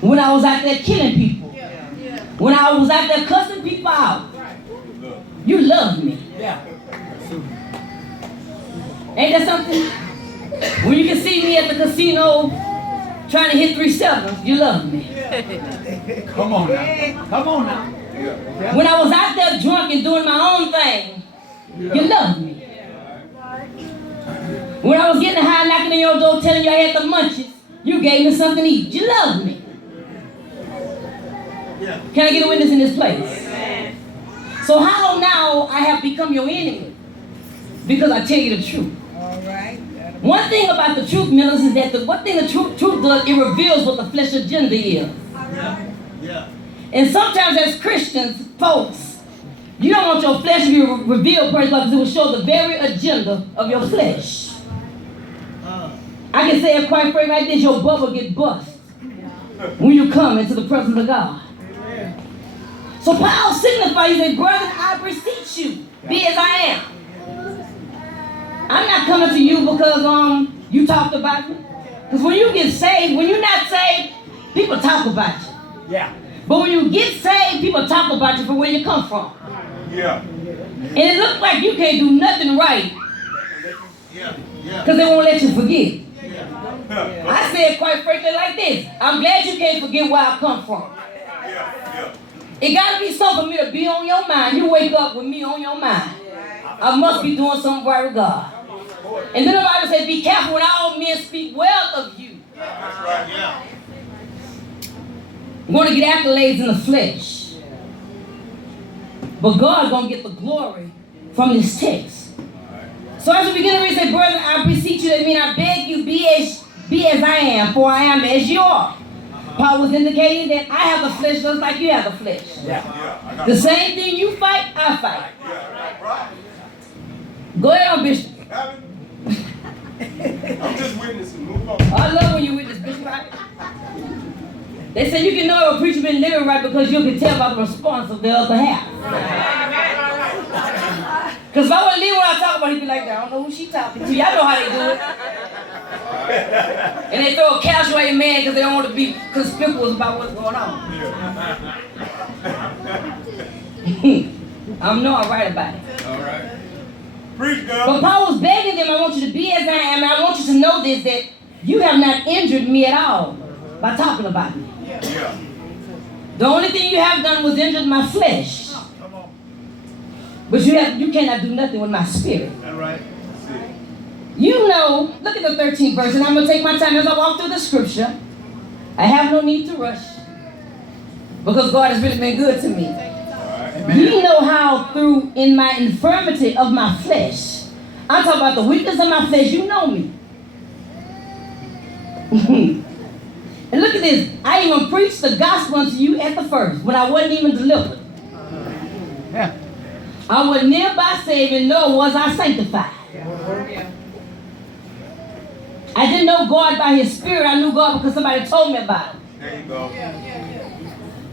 When I was out there killing people. When I was out there cussing people out. You loved me. Ain't that something? When you can see me at the casino trying to hit 3 sevens, you love me. Come on now. Come on now. When I was out there drunk and doing my own thing, you loved me. When I was getting high, knocking on your door, telling you I had the munchies, you gave me something to eat. You loved me. Can I get a witness in this place? So how now I have become your enemy? Because I tell you the truth. One thing about the truth, Millers, is that one thing the truth does, it reveals what the flesh agenda is. And sometimes as Christians, folks, you don't want your flesh to be revealed, because it will show the very agenda of your flesh. I can say it quite frank like this: your bubble get bust when you come into the presence of God. So Paul signifies that, brethren, I beseech you, be as I am. I'm not coming to you because you talked about me. Because when you get saved, when you're not saved, people talk about you. But when you get saved, people talk about you from where you come from. And it looks like you can't do nothing right because they won't let you forget. I say it quite frankly like this: I'm glad you can't forget where I come from. It got to be something for me to be on your mind. You wake up with me on your mind. I must be doing something right with God. And then the Bible says, be careful when all men speak well of you. You want to get accolades in the flesh. But God's going to get the glory from this text. So as we begin to read, say, brethren, I beseech you, that means I beg you, be as I am, for I am as you are. Paul was indicating that I have the flesh just like you have the flesh. The same thing you fight, I fight. Go ahead on, Bishop. I'm just witnessing. Move on. I love when you witness, Bishop. They say you can know a preacher been living right because you can tell by the response of the other half. Because if I wouldn't leave what I talk about, he'd be like, I don't know who she talking to. Y'all know how they do it. And they throw a casual man because they don't want to be conspicuous about what's going on. I know I'm right about it. All right. Preach, God. But Paul was begging them, I want you to be as I am, and I want you to know this, that you have not injured me at all by talking about me. The only thing you have done was injured my flesh. But you cannot do nothing with my spirit. All right. You know, look at the 13th verse, and I'm going to take my time as I walk through the scripture. I have no need to rush, because God has really been good to me. You know how through in my infirmity of my flesh, I'm talking about the weakness of my flesh, you know me. And look at this, I even preached the gospel unto you at the first, when I wasn't even delivered. I was nearby saved, nor was I sanctified. I didn't know God by his spirit, I knew God because somebody told me about him. There you go.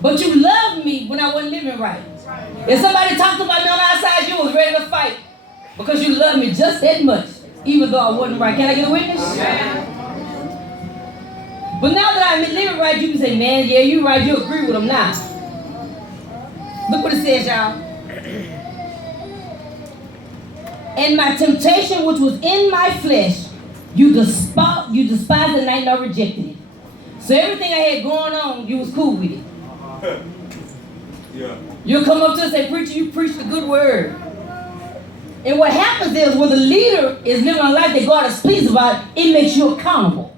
But you loved me when I wasn't living right. If somebody talked about me on the outside, you was ready to fight because you loved me just that much, even though I wasn't right. Can I get a witness? But now that I'm living right, you can say, man, yeah, you're right. You agree with him now. Look what it says, y'all. And my temptation, which was in my flesh, you despised the night nor rejected it. So everything I had going on, you was cool with it. You'll come up to us and say, preacher, you preach the good word. And what happens is, when the leader is living a life that God is pleased about, it makes you accountable.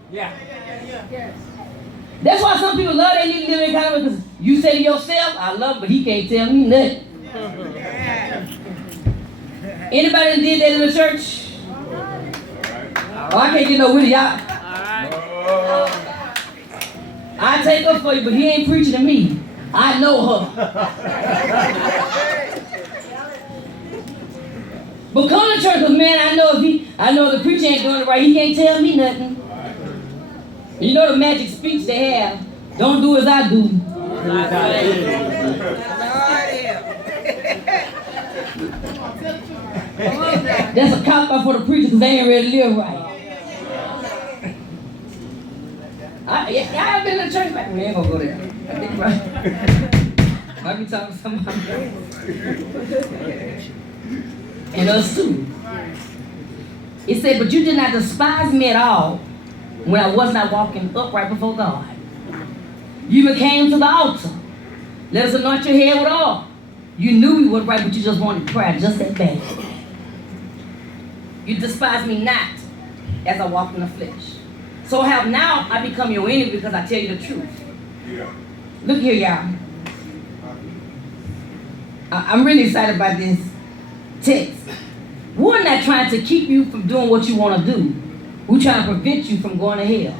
That's why some people love their leader living accountable, because you say to yourself, I love him, but he can't tell me nothing. Anybody that did that in the church? Oh, I can't get no with y'all. I take up for you, but he ain't preaching to me. I know her. But come to church, because man, I know the preacher ain't doing it right. He can't tell me nothing. You know the magic speech they have. Don't do as I do. That's a cop out for the preacher because they ain't ready to live right. I've been in the church back. We ain't gonna go there. I think right. I be talking to somebody. And us too. It said, but you did not despise me at all when I was not walking upright before God. You even came to the altar. Let us anoint your head with oil. You knew we were right, but you just wanted prayer just that bad. You despise me not as I walk in the flesh. So have now I become your enemy because I tell you the truth. Yeah. Look here, y'all. I'm really excited about this text. We're not trying to keep you from doing what you want to do. We're trying to prevent you from going to hell.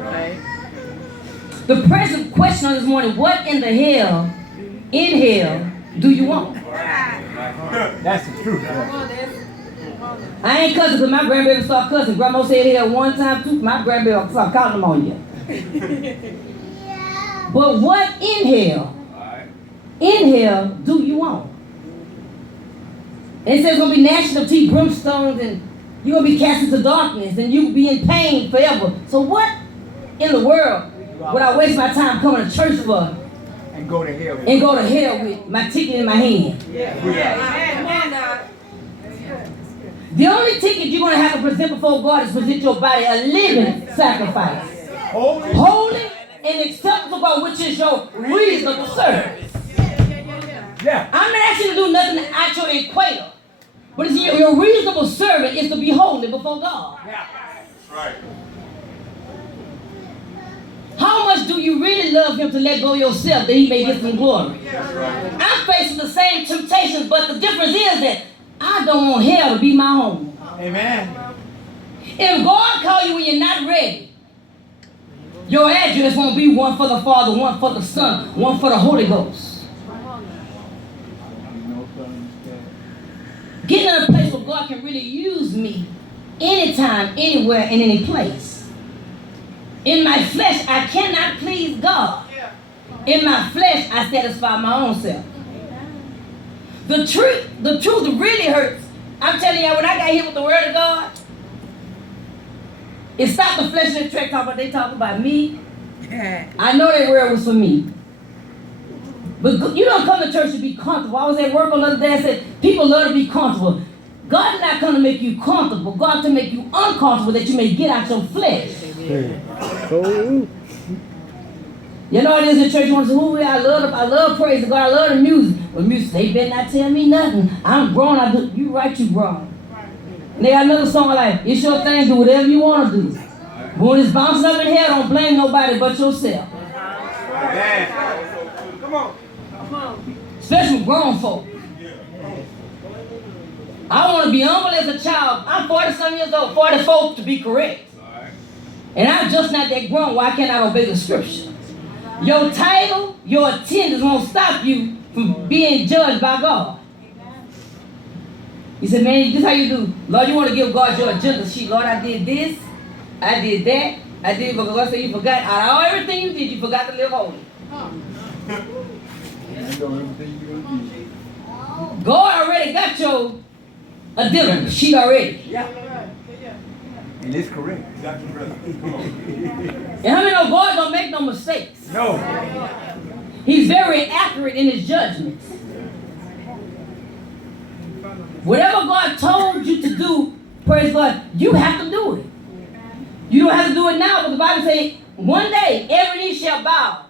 Right. The present question on this morning, what in hell do you want? That's the truth. I ain't cussing because my grandbaby started cussing. Grandma said hell one time too. My grandbaby started calling them on you. But what in hell do you want? And it says it's going to be gnashing of teeth, brimstones, and you're going to be cast into darkness, and you will be in pain forever. So what in the world would I waste my time coming to church for? And go to hell. And go to hell with my ticket in my hand. The only ticket you're going to have to present before God is present your body a living sacrifice. Holy and acceptable God, which is your reasonable service. Yeah. I'm not asking you to do nothing at your equator. But it's your reasonable service is to be holy before God. Yeah. Right. How much do you really love him to let go of yourself that he may get some glory? Right. I'm facing the same temptations, but the difference is that I don't want hell to be my home. Amen. If God calls you when you're not ready, your address won't be one for the Father, one for the Son, one for the Holy Ghost. Getting in a place where God can really use me anytime, anywhere, in any place. In my flesh, I cannot please God. In my flesh, I satisfy my own self. The truth really hurts. I'm telling y'all, when I got hit with the word of God, it stopped the fleshly track talk, but they talk about me. I know that word was for me. But you don't come to church to be comfortable. I was at work on the other day and said, people love to be comfortable. God is not come to make you comfortable. God to make you uncomfortable that you may get out your flesh. You know it is in church. You want to say, "Ooh, I love praise God. I love the music." But music, they better not tell me nothing. I'm grown. You right, you grown. And they got another song like, "It's your thing. Do whatever you want to do." But when it's bouncing up in the air, don't blame nobody but yourself. Amen. Come on. Especially grown folk. I want to be humble as a child. I'm 40-some years old, 44 to be correct. And I'm just not that grown. Why can't I obey the scripture? Your title, your attendance won't stop you from being judged by God. He said, man, this is how you do. Lord, you want to give God your agenda sheet. Lord, I did this. I did that. I did because God said you forgot. Out of all everything you did, you forgot to live holy. God already got your agenda sheet already. Yeah. And it's correct. Dr. Brother. Come on. And how many know God don't make no mistakes? No. He's very accurate in his judgments. Whatever God told you to do, praise God, you have to do it. You don't have to do it now, but the Bible says one day every knee shall bow.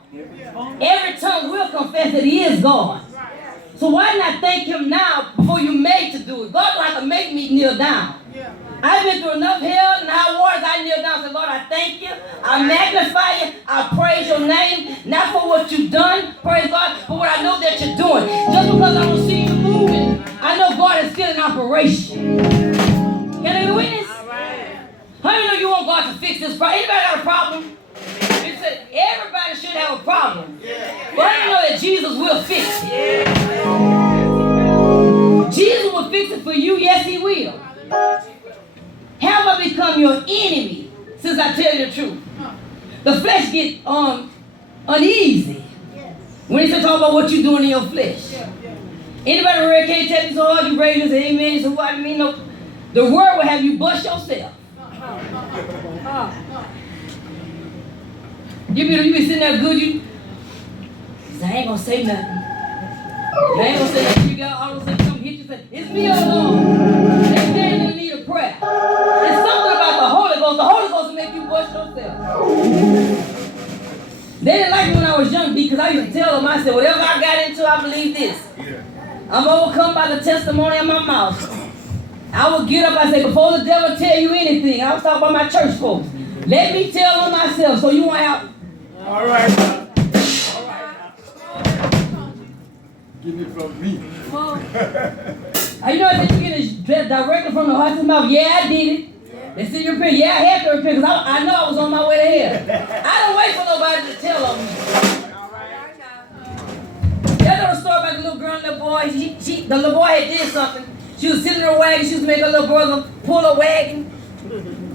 Every tongue will confess that he is God. So why not thank him now before you're made to do it? God don't have to make me kneel down. I've been through enough hell and high waters. I kneel down and say, Lord, I thank you. I magnify you. I praise your name. Not for what you've done, praise God, but what I know that you're doing. Just because I don't see you moving, I know God is still in operation. Can I get a witness? How many know you want God to fix this problem? Anybody got a problem? It said everybody should have a problem. But I know that Jesus will fix it. Jesus will fix it for you. Yes, he will. Have I become your enemy since I tell you the truth? The flesh get uneasy when it's talking about what you're doing in your flesh. Anybody really can't tell you so hard you raise and say amen. So what I mean, no, the word will have you bust yourself. You be sitting there good, you say, I ain't gonna say nothing. I ain't gonna say nothing. You got all of a sudden come hit you say, it's me all alone. They stand in need of prayer. There's something about the Holy Ghost. The Holy Ghost will make you bust yourself. They didn't like me when I was young, because I used to tell them, I said, whatever I got into, I believe this. I'm overcome by the testimony of my mouth. I would get up, I say, before the devil tell you anything, I was talking about my church folks. Let me tell them myself, so you won't have. All right. All right. Give it from me. You know what you get it directly from the horse's mouth? Yeah, I did it. They see you repent. Yeah, I had to repent because I know I was on my way to hell. I don't wait for nobody to tell on me. Y'all know the story about the little girl and little boy? The little boy had did something. She was sitting in her wagon. She was making her little brother pull her wagon.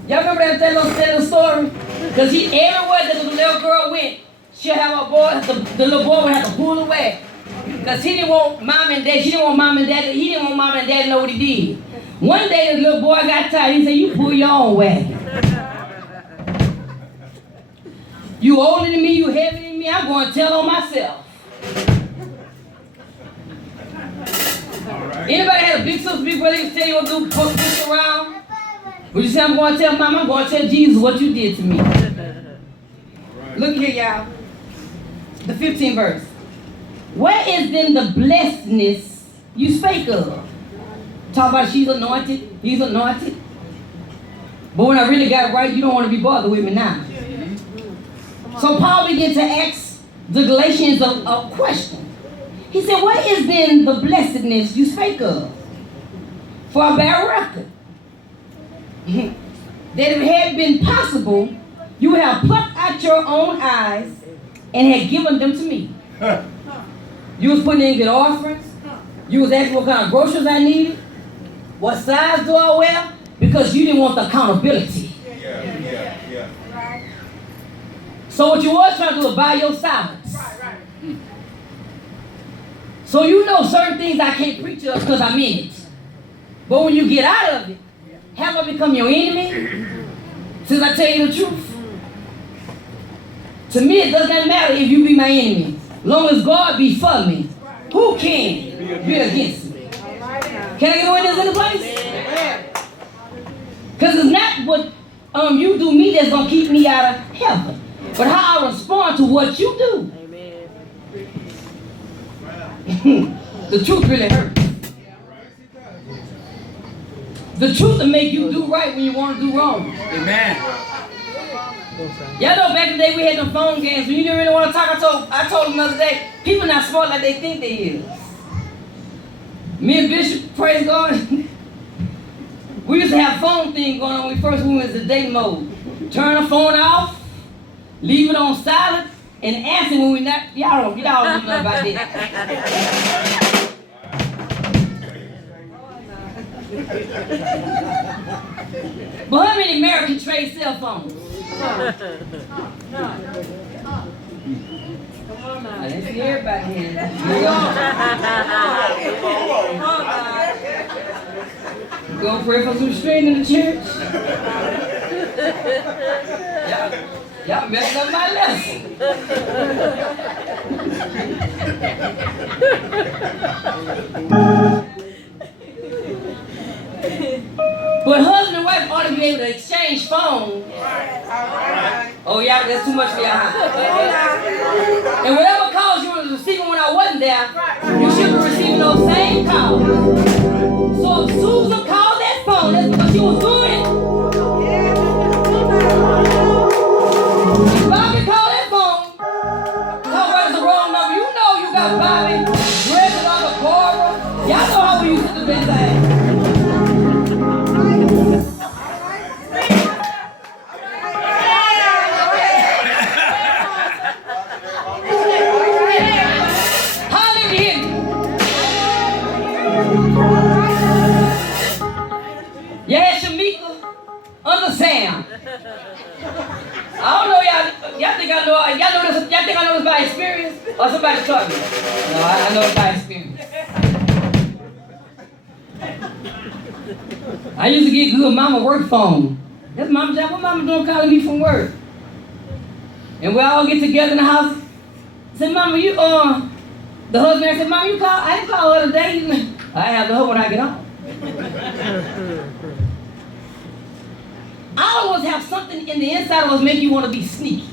Y'all remember that little story? Because everywhere that the little girl went, she'll have her boy, the little boy would have to pull the wagon. Because he didn't want mom and dad, she didn't want mom and dad, he didn't want mom and dad to know what he did. One day the little boy got tired. He said, you pull your own wagon. You older than me, you heavier than me, I'm going to tell on myself. Right. Anybody had a big sister, big brother, they tell you what to do, push around? Would you say, I'm going to tell mom, I'm going to tell Jesus what you did to me. Right. Look here, y'all. The 15th verse. Where is then the blessedness you spake of? Talk about she's anointed, he's anointed. But when I really got it right, you don't want to be bothered with me now. So Paul began to ask the Galatians a question. He said, what is then the blessedness you spake of? For I bear record that if it had been possible, you would have plucked out your own eyes and had given them to me. You was putting in good offerings. You was asking what kind of groceries I needed. What size do I wear? Because you didn't want the accountability. Yeah. So what you was trying to do is buy your silence. Right. So you know certain things I can't preach to because I'm in it. But when you get out of it, have I become your enemy? Since I tell you the truth. To me, it doesn't matter if you be my enemy. Long as God be for me, who can be against me? Can I get one that's in the place? Because it's not what you do me that's going to keep me out of heaven, but how I respond to what you do. The truth really hurts. The truth will make you do right when you want to do wrong. Amen. Y'all know back in the day we had them phone games. When you didn't really want to talk, I told them the other day, people not smart like they think they is. Me and Bishop, praise God, we used to have a phone thing going on when we first went into date mode. Turn the phone off, leave it on silent, and answer when we not, y'all don't know about that. But how many Americans trade cell phones? I didn't see everybody here. Go pray for some strength in the church. Y'all messing up my lesson. But husband and wife ought to be able to exchange phones. Oh, y'all, that's too much for y'all. And whatever calls you were receiving when I wasn't there, you should be receiving those same calls. So if Susan called that phone, that's because she was doing it. If Bobby called that phone, talk about it's the wrong number. You know you got Bobby, Greg, Barbara. Y'all know how we used to do this thing. Understand? I don't know y'all think I know this by experience or somebody taught me? No, I know it by experience. I used to get good mama work phone. That's mama job. What mama doing calling me from work? And we all get together in the house. I said, Mama, you, the husband said, Mama, you call? I didn't call her today. I have her when I get home. I always have something in the inside of us make you want to be sneaky.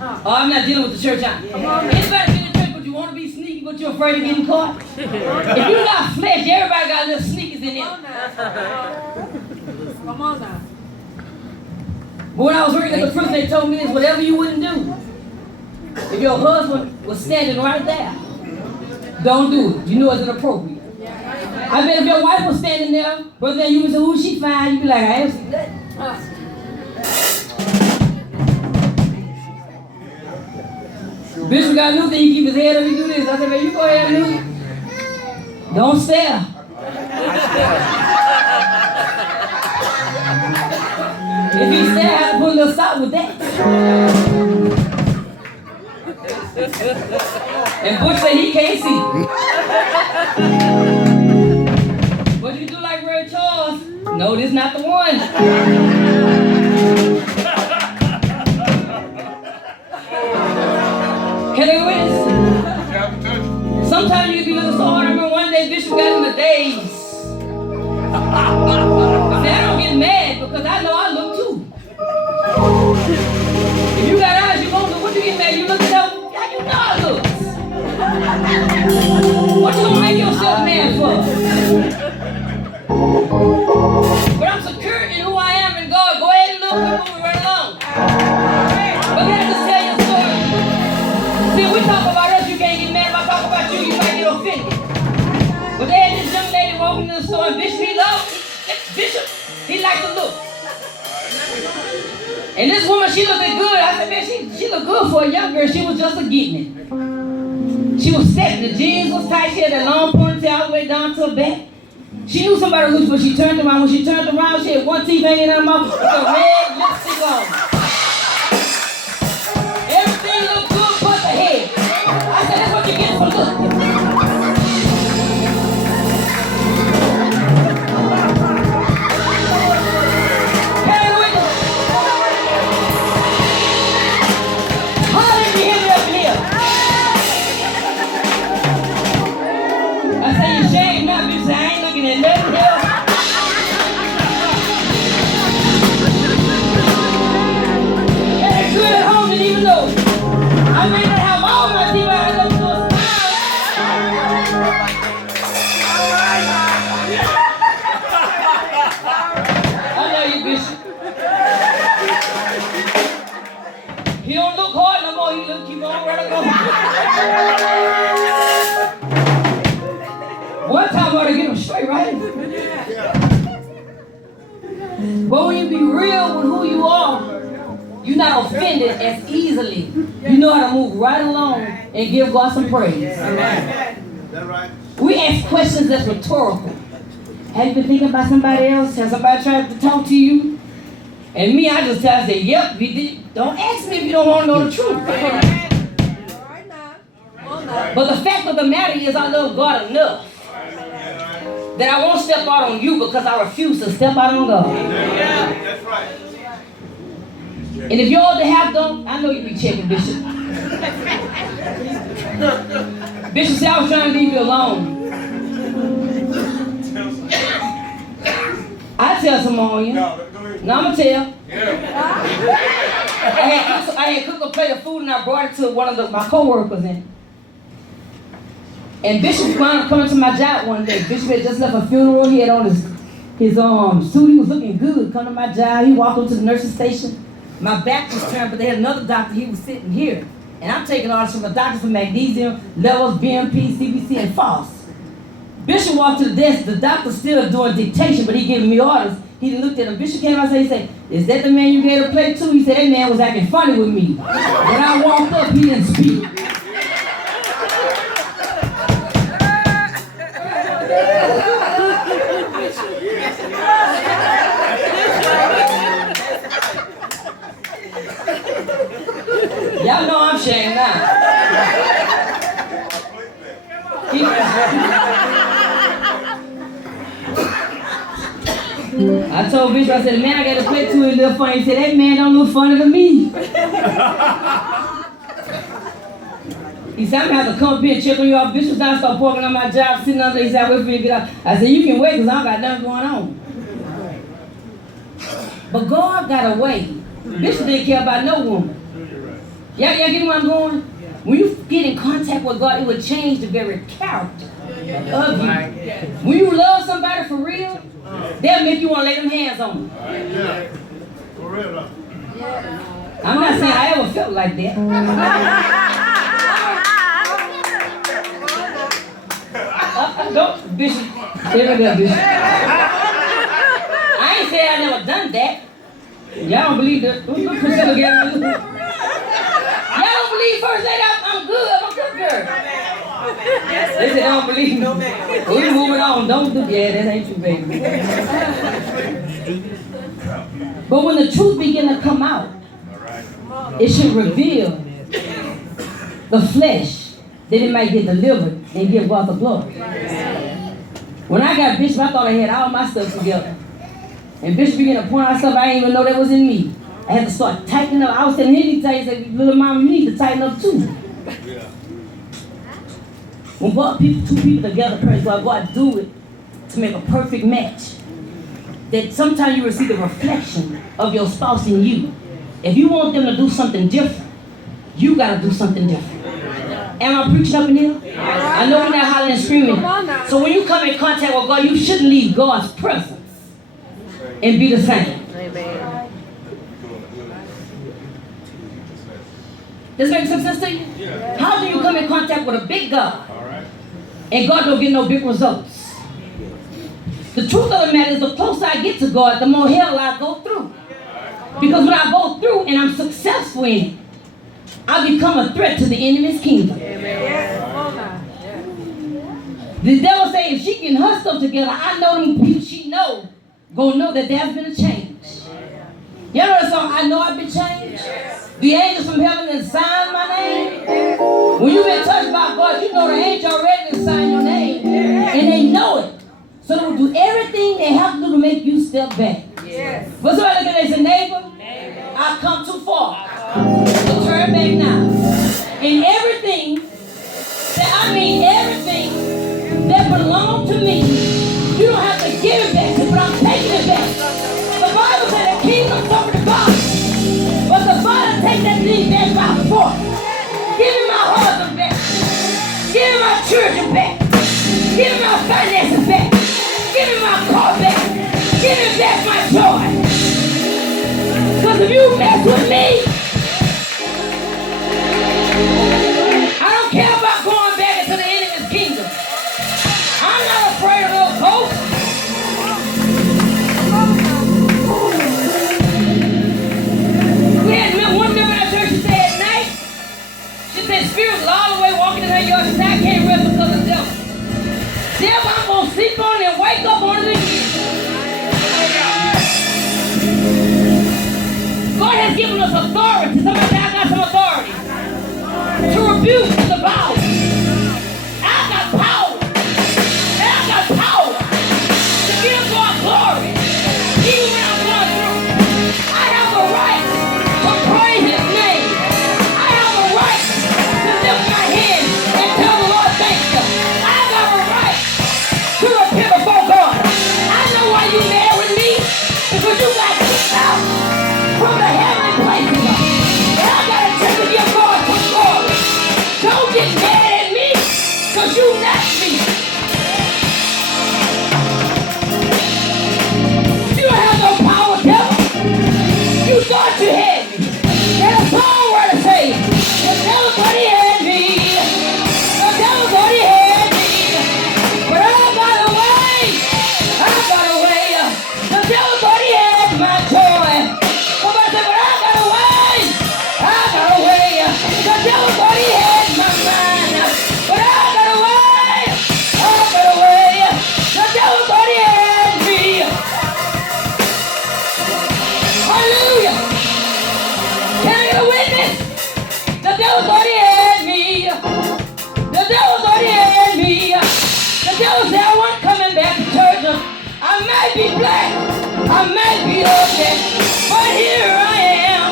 Oh, I'm not dealing with the church. Anybody been in church but you want to be sneaky but you're afraid of getting caught? If you got flesh, everybody got little sneakers in them. Come on now. But when I was working at the prison, they told me this, whatever you wouldn't do. If your husband was standing right there, don't do it. You know it's inappropriate. I bet if your wife was standing there, brother, you would say, "Who she fine?" You'd be like, "I ain't seen that." Bishop got a new thing. He keep his head up. He do this. I said, "Man, you go ahead and do it. Don't stare." If he stare, I have to put a little salt with that. And Butch said he can't see. What you do like Ray Charles? No, this not the one. Can I witness? Sometimes you be looking so hard. I remember one day Bishop got in the daze. See, I don't get mad because I know I look too. If you got eyes, you gonna look. What you get mad? You look at them. How you know I look? What you gonna make yourself mad for? But I'm secure in who I am in God. Go ahead and look. We're moving right along. But let me just tell you a story. See, we talk about us, you can't get mad. If I talk about you, you might get offended. But they had this young lady walking in the store, and Bishop, he loved Bishop. He liked to look. And this woman, she looked good. I said, man, she looked good for a young girl. She was just a getting it. She was set. The jeans was tight. She had that long ponytail all the way down to her back. She knew somebody was loose, but she turned around. When she turned around, she had one teeth hanging out her mouth with a red lipstick on. Everything looked good but the head. I said, that's what you get for looking. I may not have all my teeth, but I look so I know you, Bishop. He don't look hard no more. He look, keep on right along. One time I ought to get him straight, right? But when you be real with who you are, you're not offended as easily. You know how to move right along and give God some praise. Amen. That's right. We ask questions that's rhetorical. Have you been thinking about somebody else? Has somebody tried to talk to you? And me, I just tell you, say, yep, we did. Don't ask me if you don't want to know the truth. But the fact of the matter is I love God enough that I won't step out on you because I refuse to step out on God. That's right. And if you all to have them, I know you be checking, Bishop. Bishop said I was trying to leave you alone. I tell some on you. No, I'm gonna tell. I had cooked a plate of food and I brought it to one of my co-workers and Bishop wound up coming to my job one day. Bishop had just left a funeral. He had on his suit. He was looking good. Come to my job. He walked up to the nursing station. My back was turned, but they had another doctor. He was sitting here. And I'm taking orders from a doctor for magnesium, levels, BMP, CBC, and FOS. Bishop walked to the desk. The doctor's still doing dictation, but he giving me orders. He looked at him. Bishop came out and said, is that the man you gave a plate to? He said, that man was acting funny with me. When I walked up, he didn't speak. Y'all know I'm sharing now. I told Bishop, I said, man, I got to play to it a little funny. He said, that man don't look funny to me. He said, I'm going to have to come up here and check on you all. Bishop's down, start parking on my job, sitting under there. He said, I wait for you to get out. I said, you can wait because I don't got nothing going on. But God got a way. Bishop didn't care about no woman. Y'all get where I'm going? When you get in contact with God, it will change the very character of you. When you love somebody for real, they'll make you want to lay them hands on them. Yeah. For real. I'm not saying I ever felt like that. Don't, Bishop. Here we go, Bishop. I ain't saying I never done that. Y'all don't believe that. Priscilla gave me. Y'all don't believe first lady I'm good. I'm a good girl. They said don't believe me. We moving on. Don't do that. That ain't true, baby. But when the truth begin to come out, it should reveal the flesh. Then it might get delivered and give God the glory. When I got Bishop, I thought I had all my stuff together. And Bishop began to point out stuff I didn't even know that was in me. I had to start tightening up. I was telling him, he said, little mama, you need to tighten up too. When God two people together, praise God, God do it to make a perfect match. That sometimes you receive the reflection of your spouse in you. If you want them to do something different, you got to do something different. Am I preaching up in here? I know we're not hollering and screaming. So when you come in contact with God, you shouldn't leave God's presence and be the same. Amen. Does that make some sense to you? Yeah. How do you come in contact with a big God and God don't get no big results? The truth of the matter is the closer I get to God, the more hell I go through. Because when I go through and I'm successful in it, I become a threat to the enemy's kingdom. The devil say if she can her stuff together, I know them people she know gonna know that there's been a change. You know that song, I know I've been changed? The angels from heaven have signed my name. When you've been touched by God, you know the angel already has signed your name. And they know it. So they will do everything they have to do to make you step back. But somebody look at it and say, neighbor, I've come too far. So turn back now. And everything that belongs to me, you don't have to give it back, but I'm taking it back. The Bible said the kingdom suffered the Father, but the Father takes that thing back by force. Give me my husband back. Give me my children back. Give me my finances back. Give me my car back. Give me back my joy. Because if you mess with me, I don't care about going back into the enemy's kingdom. I'm not afraid of those ghosts. We had one member in our church, she said at night, she said spirits are all the way walking in her yard. She said, I can't rest because of the devil. Devil, I'm going to sleep on it and wake up on it again. God has given us authority. Somebody say, I got some authority to rebuke the power. I got power. And I got power to give God glory. Even when I'm going through, I have a right to praise His name. I have a right to lift my hands and tell the Lord thank you. I got a right to repent before God. I know why you mad with me, because you got kicked out from the heavenly places. And I got a chance to give God some glory. Don't get mad at me, because you not me. You don't have no power, devil. You thought you had me. There's a songwriter saying, the devil thought he had me. The devil thought he had me. But I got away. I got away. The devil thought he had my joy. Somebody said, but I got away. I got away. The devil thought he had my mind. But I got away. I got away. The devil thought he had me. Hallelujah. Can I get a witness? The devil thought he had me. The devil thought he had me. The devil said, I wasn't coming back to church. I might be black, I might be okay, but here I am.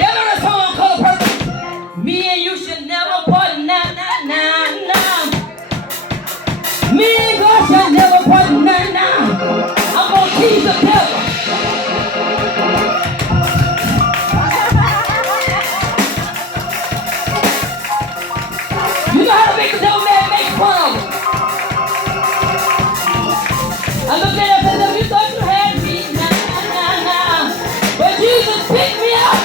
You know the song Color Purple? Me and you should never part, nah, nah, nah, nah. Me and God should never part, nah, nah. I'm gonna tease the devil. You know how to make the devil mad, make fun of him. I looked at him and said, you thought you had me, nah, nah, nah. But Jesus picked me up,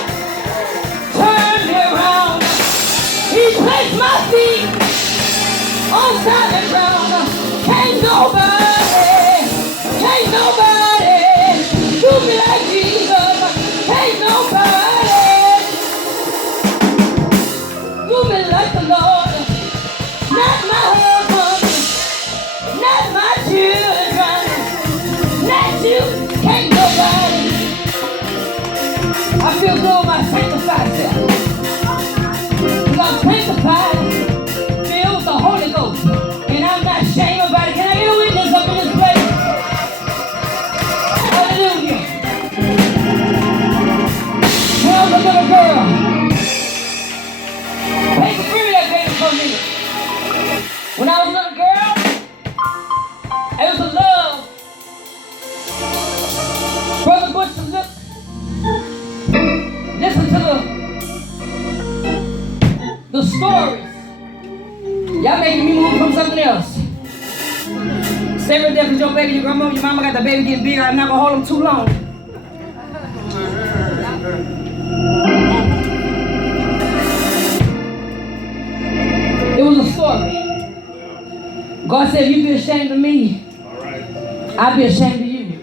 turned me around. He placed my feet on solid ground. Can't nobody do me like Jesus. Can't nobody do me like the Lord. Not my husband, not my children, not you. Can't nobody. I feel good with my sanctified self. Because I'm sanctified, filled with the Holy Ghost. And I'm not ashamed about it. Can I get a witness up in this place? Hallelujah. When I was a little girl, hey, give me that baby for a minute. When I was a little girl, I used to love Brother Bush to listen to the stories. Y'all making me move from something else. Stay right there because your baby, your grandma, your mama got the baby getting bigger. I'm not going to hold them too long. It was a story. God said, if you be ashamed of me, I'll be ashamed of you.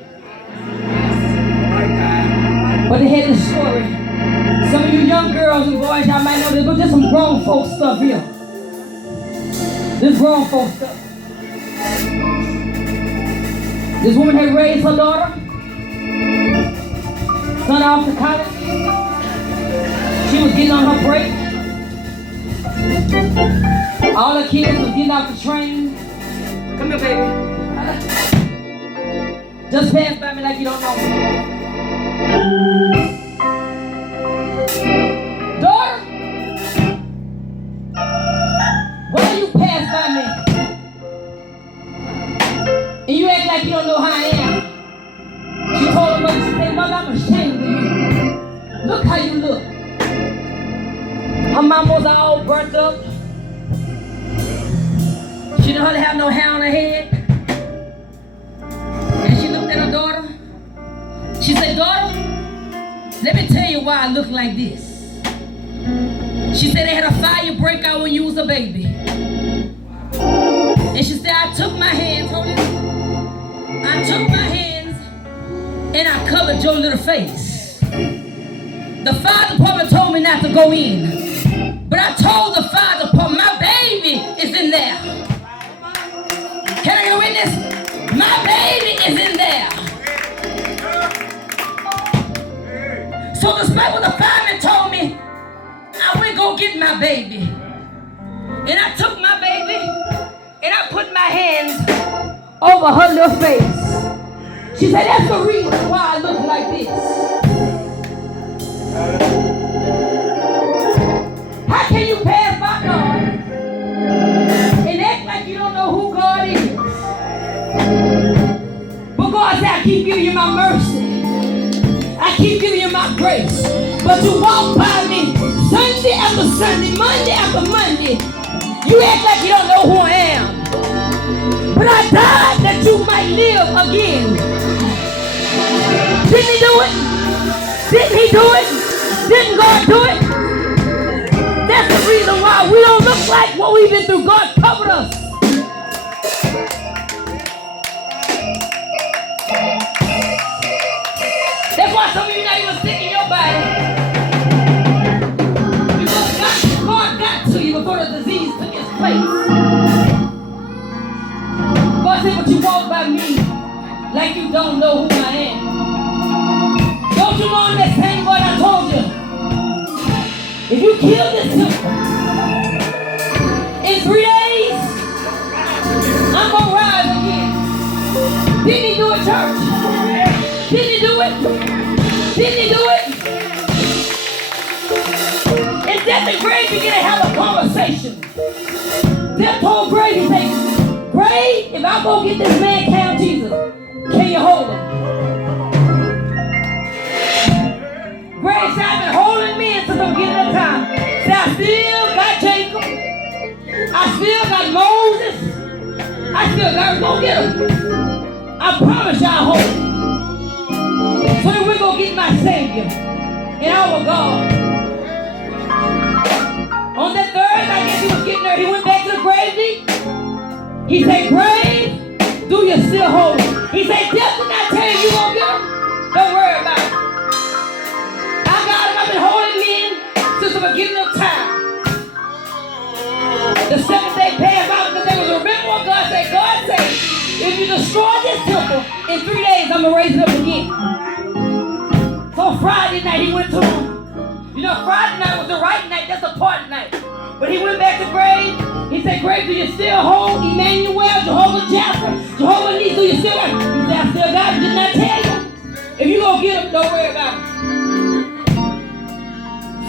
But they had this story. Some of you young girls and boys, y'all might know this, but there's some grown folk stuff here. This grown folk stuff. This woman had raised her daughter, sent her off to college. She was getting on her break. All the kids was getting off the train. Come here, baby. Just pass by me like you don't know me. Daughter, why you pass by me? And you act like you don't know how I am. She told her mother, she said, Mother, I'm ashamed of you. Look how you look. Her mom was all burnt up. She didn't hardly have no hair on her head. And she looked at her daughter. She said, Daughter, let me tell you why I look like this. She said they had a fire break out when you was a baby. And she said, I took my hands, hold it. I took my hands and I covered your little face. The fire department told me not to go in. But I told the fire department, my baby is in there. Can I get a witness? My baby is in there. So despite what the fireman told me, I went go get my baby. And I took my baby and I put my hands over her little face. She said, that's the reason why I look like this. How can you pass by God and act like you don't know who God is? But God said, I keep giving you my mercy. I keep giving you my grace. But you walk by me Sunday after Sunday, Monday after Monday. You act like you don't know who I am. But I died that you might live again. Didn't he do it? Didn't he do it? Didn't God do it? That's the reason why we don't look like what we've been through. God covered us. That's why some of you not even sick in your body. Because God got to you before the disease took its place. God said, but you walk by me like you don't know who I am. Don't you understand what I told you? If you kill this temple in 3 days, I'm going to rise again. Death and grave begin to have a conversation. Death told grave, he said, grave, if I go get this man count Jesus, can you hold him? Grave said, I've been holding men since the beginning of time. Said, I still got Jacob. I still got Moses. I still got to go get him. I promise y'all hold him. So then we're going to get my Savior and our God. On that third, I guess he was getting there. He went back to the grave deep. He said, grave, do you still hold him? He said, death did not tell you you going to get him. Don't worry about it. I got him. I've been holding men since the beginning of time. The seventh day passed out because they was remember what God said. God said, if you destroy this temple, in 3 days I'm going to raise it up again. So Friday night he went to him. You know, Friday night was the right night. That's the party night. But he went back to grave. He said, grave, do you still hold Emmanuel, Jehovah Jasper, Jehovah Nisi? Do you still got him? He said, I still got him. Did not tell you. If you go get him, don't worry about it.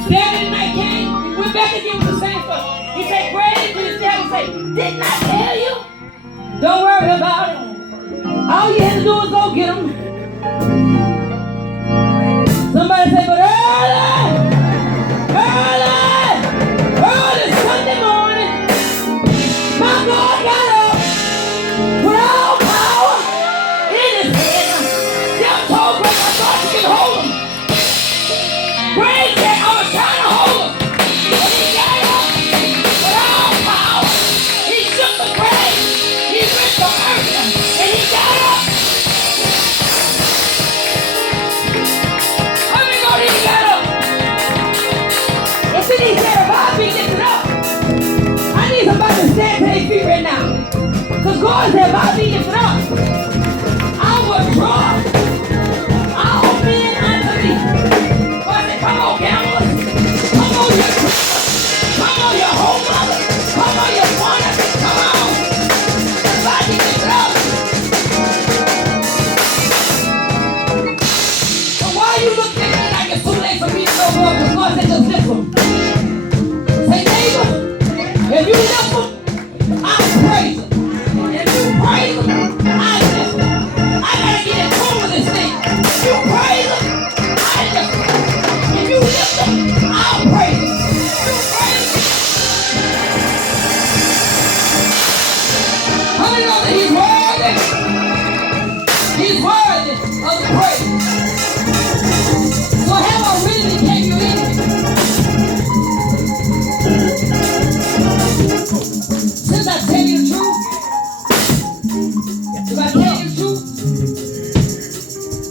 Saturday night came. He went back again with the same stuff. He said, grave, do you still have him? He said, didn't I tell you? Don't worry about it. All you had to do was go get him. Somebody said, but early Sunday morning, my God got up with all power in his hand. Devil told Greg, I thought you could hold him. Greg said, I was trying to hold him. But he got up with all power. He shook the grave. He went to earth and he got up. How many know he got up? And then he said, if I be lifted up, I need somebody to stand to their feet right now. Because God said, if I be lifted up, I will draw all men unto me. God said, come on, gamblers. Come on, you come on, your whole mother. Come on, your father. Come on. If I be lifted up. So why you looking at me like it's too late for me to go up? Because God said, just lift them. Say, neighbor, if you lift them, I'll praise them. If you praise them, I lift them. I gotta get in tune with this thing. If you praise them, I lift them. If you lift them, I'll praise them. If you praise them, how many know that he's worthy? He's worthy of the praise. So have I really came you in? Since I tell you the truth, if I tell you the truth,